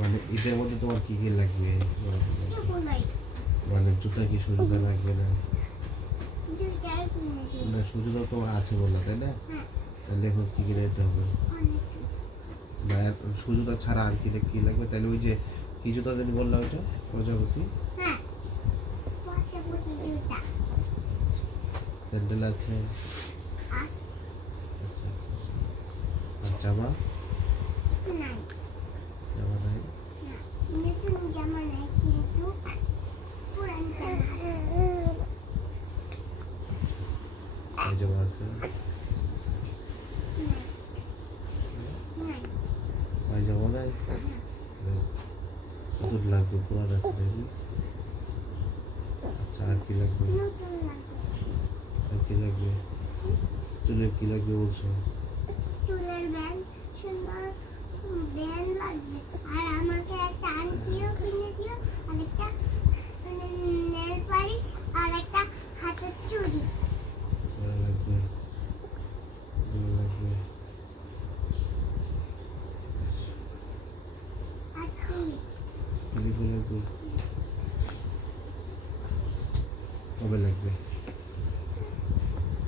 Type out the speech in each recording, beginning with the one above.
মানে ঈদের মধ্যে তোমার কি কি লাগবে? মানে জুতা কি সুজুতা লাগবে না? না সুজুতা তোমার আছে বললা তাই না? তাহলে এখন কি কি নিতে হবে? না সুজুতা ছাড়া আর কি কি লাগবে? তাহলে ওই যে কি জুতা জানি বললাম ওইটা প্রজাপতি স্যান্ডেল আছে আর জামা জামা নাই জামা নাই কিন্তু পুরান জামা জামা আছে পায়জামা নাই ওষুধ লাগবে পুরান আছে নাকি? আচ্ছা আর কি লাগবে? আর কি লাগবে? চুলের কি লাগবে বলছো? চুলের ব্যান্ড সুন্দর ব্যান্ড লাগবে আর আমাকে একটা আংটিও কিনে দিও আর একটা নেল পালিশ আর একটা হাতের চুড়ি লাগবে লাগবে আর টিপ ক্লিপ লাগবে কবে লাগবে?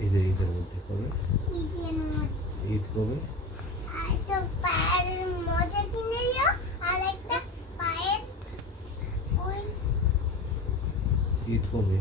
এই যে ঈদের মধ্যে কবে? ঈদের মধ্যে ঈদ কবে? আর তো পায়ের মোজা কিনে দিও আর একটা পায়ের ওই ঈদ কবে?